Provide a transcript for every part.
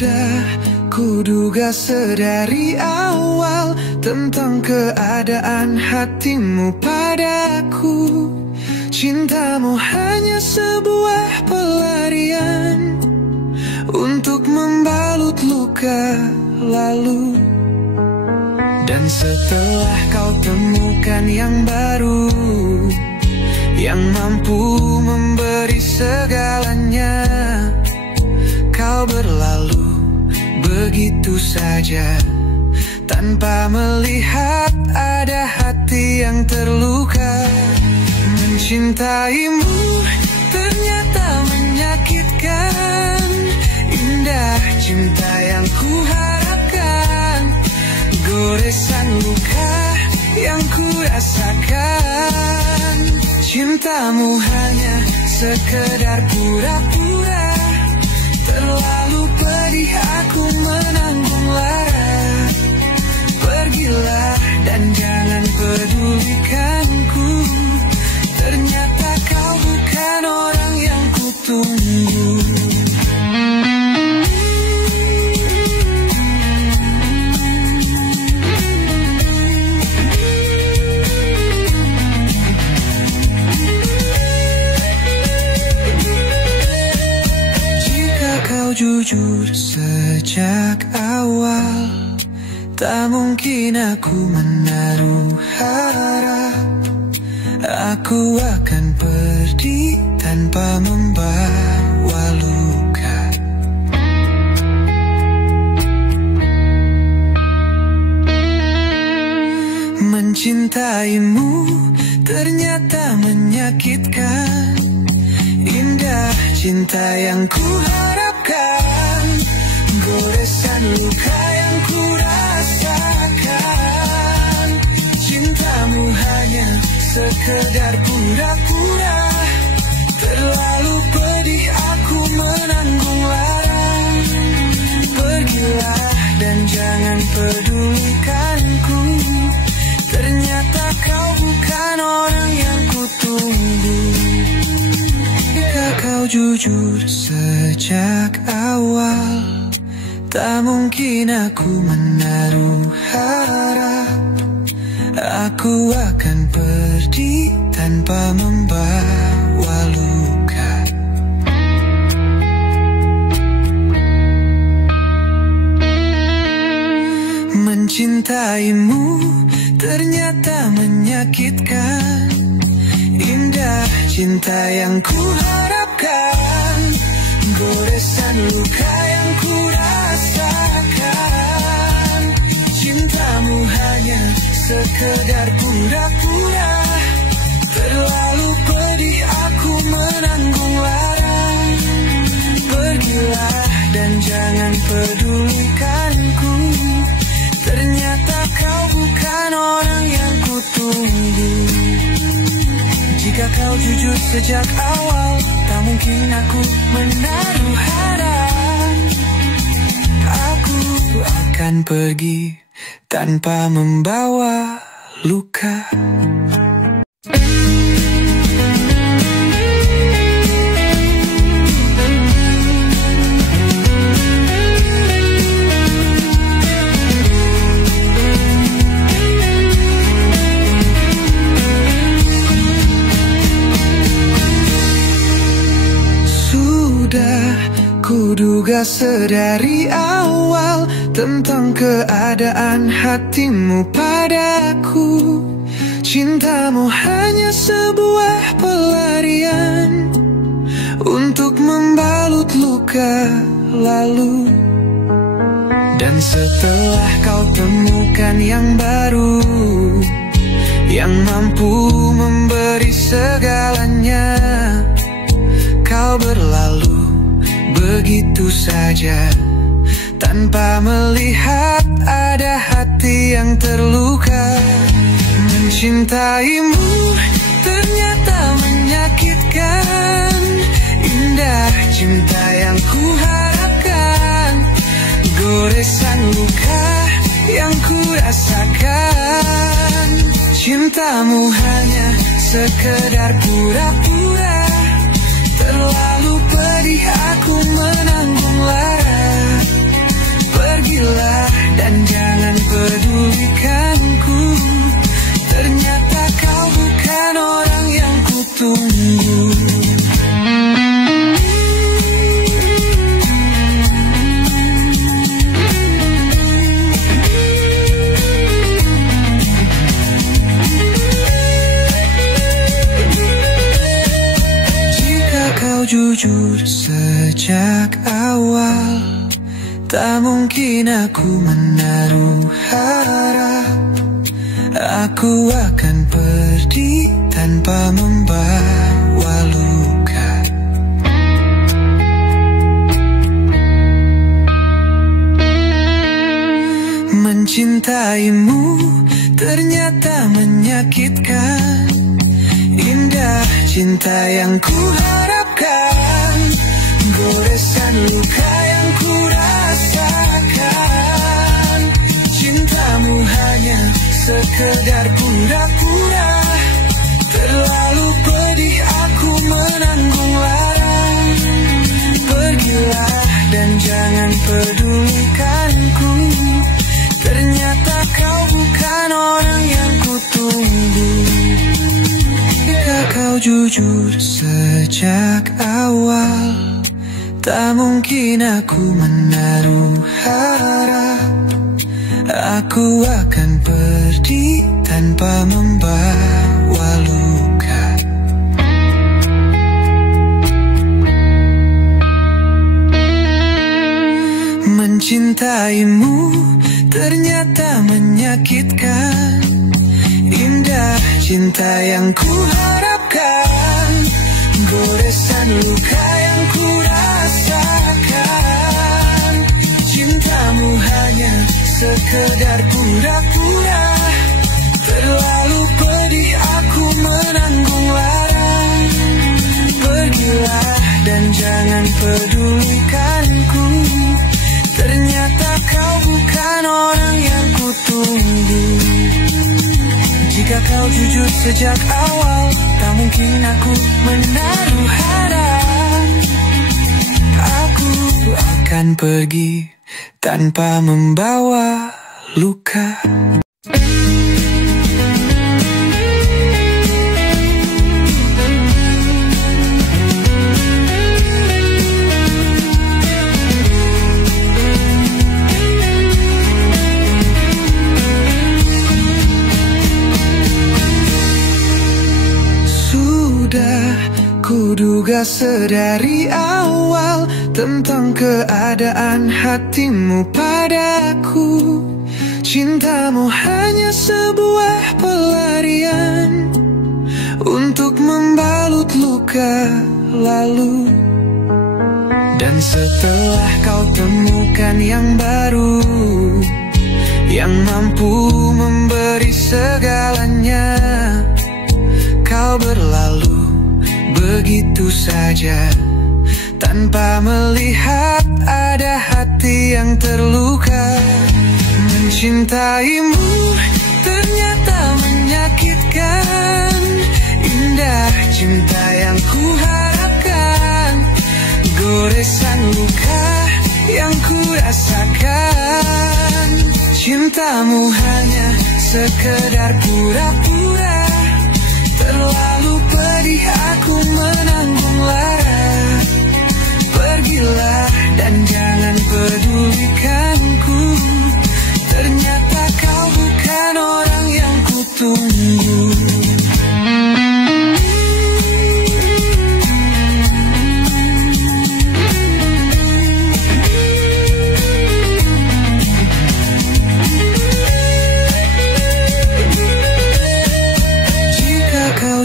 Sudah kuduga sedari awal tentang keadaan hatimu padaku. Cintamu hanya sebuah pelarian untuk membalut luka lalu. Dan setelah kau temukan yang baru, yang mampu memberi segalanya, kau berlalu begitu saja tanpa melihat ada hati yang terluka. Mencintaimu ternyata menyakitkan, indah cinta yang kuharapkan, goresan luka yang kurasakan. Cintamu hanya sekedar pura-pura, terlalu pedih aku menanggung lara. Pergilah dan jangan pedulikanku, ternyata kau bukan orang yang kutunggu. Jika kau jujur sejak awal, tak mungkin aku menaruh harap aku akan pergi tanpa membawa luka. Mencintaimu ternyata menyakitkan, indah cinta yang kuharapkan, goresan luka yang kurasakan. Cintamu hanya sekedar pura-pura, terlalu pedih aku menanggung lara. Pergilah dan jangan pedulikanku, ternyata kau bukan orang yang kutunggu. Jika kau jujur sejak awal, tak mungkin aku menaruh harap aku akan pergi tanpa membawa luka. Mencintaimu ternyata menyakitkan, indah cinta yang kuharapkan, goresan luka yang kurasakan. Cintamu hanya sekedar pura-pura, terlalu pedih aku menanggung lara. Pergilah dan jangan pedulikanku, ternyata kau bukan orang yang kutunggu. Jika kau jujur sejak awal, tak mungkin aku menaruh harap aku akan pergi tanpa membawa luka. Sudah kuduga sedari awal tentang keadaan hatimu padaku. Cintamu hanya sebuah pelarian untuk membalut luka lalu. Dan setelah kau temukan yang baru, yang mampu memberi segalanya, kau berlalu begitu saja tanpa melihat ada hati yang terluka. Mencintaimu ternyata menyakitkan, indah cinta yang kuharapkan, goresan luka yang kurasakan. Cintamu hanya sekedar pura-pura, terlalu pedih aku menanggung lara. sejak awal. Tak mungkin aku menaruh harap aku akan pergi tanpa membawa luka. Mencintaimu ternyata menyakitkan. Indah cinta yang ku harapkan, goresan luka yang ku rasakan. Cintamu hanya sekedar pura-pura, terlalu pedih aku menanggung lara. Pergilah dan jangan pedulikanku, ternyata kau bukan orang yang kutunggu. Jika kau jujur sejak awal, tak mungkin aku menaruh harap aku akan pergi tanpa membawa luka. Mencintaimu ternyata menyakitkan. Indah cinta yang ku harapkan, goresan luka yang ku rasakan. Cintamu hanya sekedar pura-pura, terlalu pedih aku menanggung lara. Pergilah dan jangan pedulikanku, ternyata kau bukan orang yang kutunggu. Jika kau jujur sejak awal, tak mungkin aku menaruh harap aku akan pergi tanpa membawa luka. Kuduga sedari awal tentang keadaan hatimu padaku. Cintamu hanya sebuah pelarian untuk membalut luka lalu. Dan setelah kau temukan yang baru, yang mampu memberi segalanya, kau berlalu begitu saja tanpa melihat ada hati yang terluka. Mencintaimu ternyata menyakitkan. Indah cinta yang ku harapkan, goresan luka yang ku rasakan. Cintamu hanya sekedar pura-pura, terlalu pedih aku menanggung lara. Pergilah dan jangan pedulikanku, ternyata kau bukan orang yang kutunggu.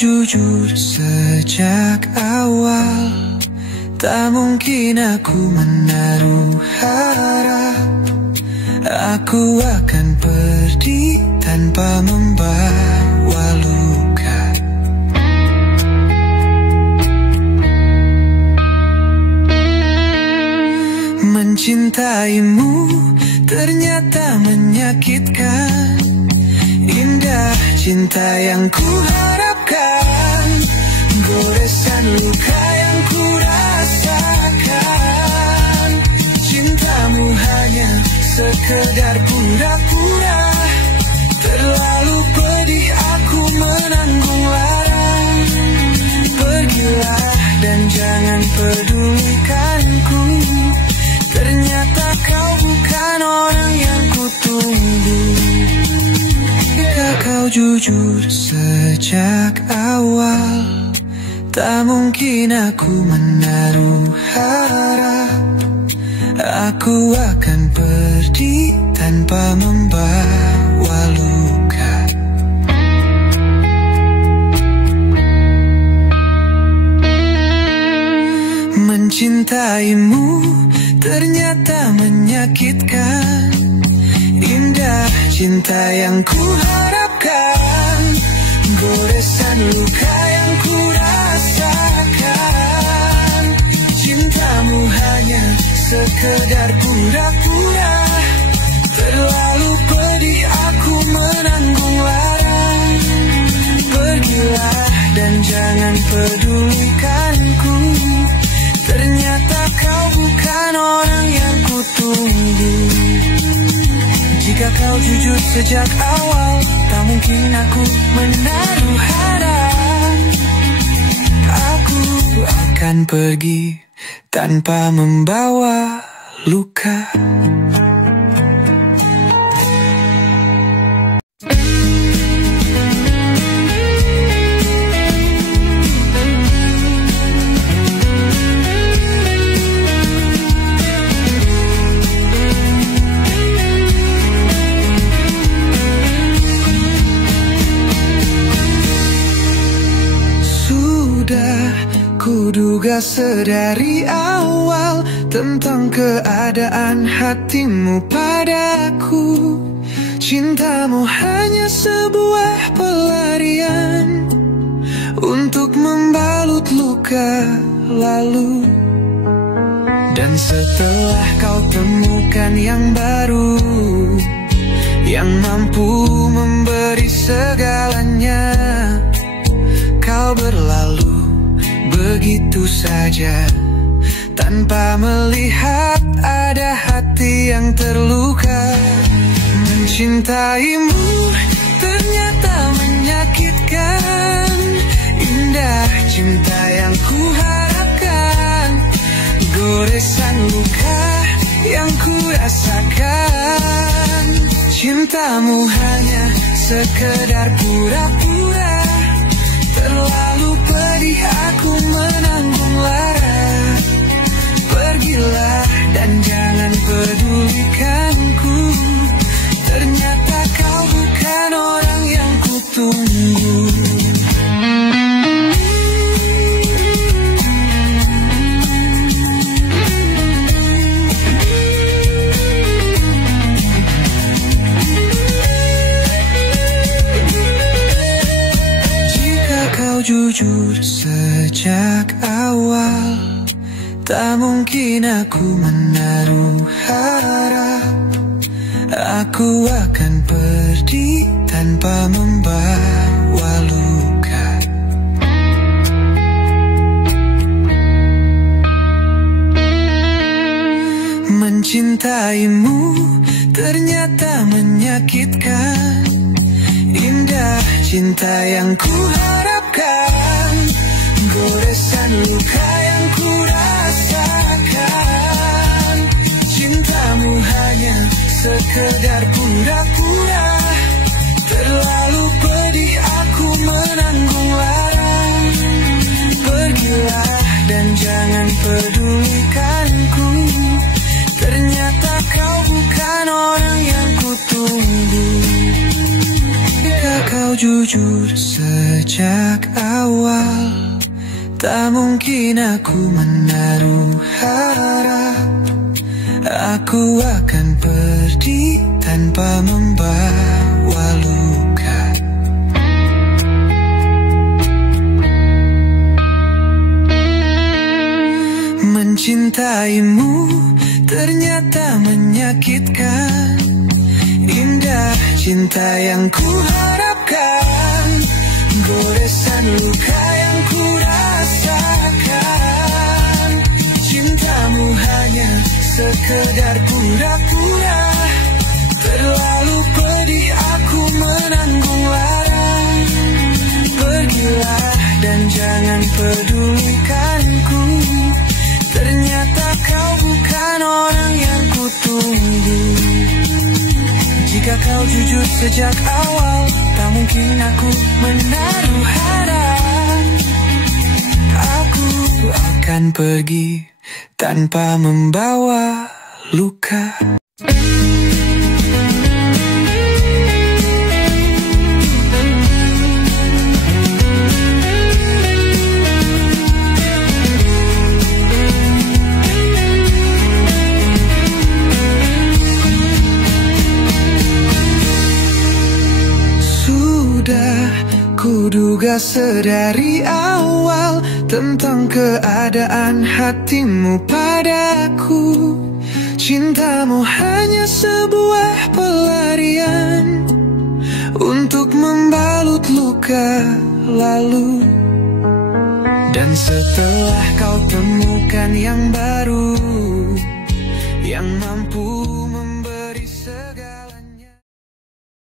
Jujur sejak awal, tak mungkin aku menaruh harap aku akan pergi tanpa membawa luka. Mencintaimu ternyata menyakitkan. Indah cinta yang ku harapkan, goresan luka yang ku rasakan. Cintamu hanya sekedar pura-pura, terlalu pedih aku menanggung lara. Pergilah dan jangan pedulikanku, ternyata kau bukan orang yang kutunggu. Jika kau jujur sejak awal, Tak mungkin aku menaruh harap aku akan pergi tanpa membawa luka. Mencintaimu ternyata menyakitkan. Indah cinta yang ku harapkan, goresan luka yang ku rasakan. Cintamu hanya sekedar pura-pura, terlalu pedih aku menanggung lara. Pergilah dan jangan pedulikanku, ternyata kau bukan orang yang kutunggu. Jika kau jujur sejak awal, tak mungkin aku menaruh harap aku akan pergi tanpa membawa luka. Kuduga sedari awal tentang keadaan hatimu padaku. Cintamu hanya sebuah pelarian untuk membalut luka lalu. Dan setelah kau temukan yang baru, yang mampu memberi segalanya, kau berlalu begitu saja tanpa melihat ada hati yang terluka. Mencintaimu ternyata menyakitkan. Indah cinta yang ku harapkan, goresan luka yang ku rasakan. Cintamu hanya sekedar pura-pura, terlalu pedih aku menanggung lara. Pergilah dan jangan pedulikanku, ternyata kau bukan orang yang kutunggu. Jujur sejak awal, tak mungkin aku menaruh harap aku akan pergi tanpa membawa luka. Mencintaimu ternyata menyakitkan. Indah cinta yang ku harapkan, goresan luka yang ku rasakan. Cintamu hanya sekedar pura-pura, terlalu pedih aku menanggung lara. Pergilah dan jangan pedulikanku, ternyata kau bukan orang yang kutunggu. Jika kau jujur sejak awal, tak mungkin aku menaruh harap aku akan pergi tanpa membawa luka. Mencintaimu ternyata menyakitkan. Indah cinta yang ku harapkan, goresan luka yang ku rasakan. Cintamu hanya sekedar pura-pura, terlalu pedih aku menanggung lara. Pergilah dan jangan pedulikanku, ternyata kau bukan orang yang kutunggu. Jika kau jujur sejak awal, tak mungkin aku menaruh harap akan pergi tanpa membawa luka. Kuduga sedari awal tentang keadaan hatimu padaku. Cintamu hanya sebuah pelarian untuk membalut luka lalu. Dan setelah kau temukan yang baru, yang mampu